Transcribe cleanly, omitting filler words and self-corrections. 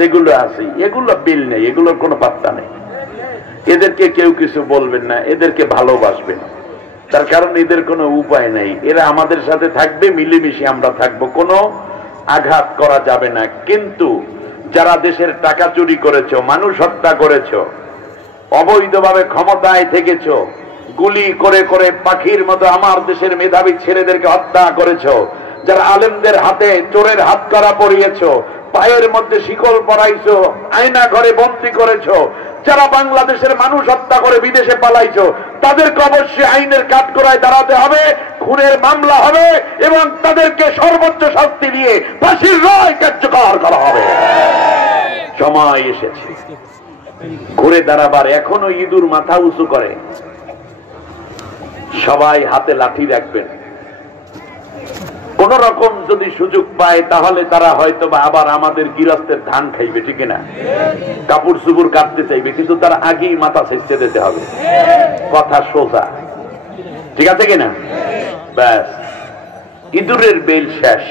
যেগুলো আছে এগুলো বিল নেই, এগুলোর কোনো পাত্তা নেই। এদেরকে কেউ কিছু বলবেন না, এদেরকে ভালোবাসবেন, তার কারণ এদের কোনো উপায় নেই। এরা আমাদের সাথে থাকবে, মিলেমিশে আমরা থাকবো, কোনো আঘাত করা যাবে না। কিন্তু যারা দেশের টাকা চুরি করেছ, মানুষ হত্যা করেছ, অবৈধভাবে ক্ষমতায় থেকেছ, গুলি করে করে পাখির মতো আমার দেশের মেধাবী ছেলেদেরকে হত্যা করেছ, যারা আলেমদের হাতে চোরের হাত করা পরিয়েছ, পায়ের মধ্যে শিকল পরাইছো, আয়না ঘরে বন্দী করেছো, যারা বাংলাদেশের মানুষ হত্যা করে বিদেশে পালাইছো, তাদেরকে অবশ্যই আইনের কাঠগড়ায় দাঁড়াতে হবে, খুনের মামলা হবে এবং তাদেরকে সর্বোচ্চ শাস্তি দিয়ে ফাঁসির রায় কার্যকর করা হবে। সময় এসেছে ঘুরে দাঁড়াবার। এখনো ইঁদুর মাথা উঁচু করে। সবাই হাতে লাঠি রাখবেন। কোন রকম যদি সুযোগ পায় তাহলে তারা হয়তো বা আবার আমাদের গৃহস্থের ধান খাইবে, ঠিক না? কাপড় চুপড় কাটতে চাইবে, কিন্তু তার আগেই মাথা ছেঁচতে দিতে হবে। কথা সোজা, ঠিক আছে কিনা? ব্যাস, ইঁদুরের বেল শেষ।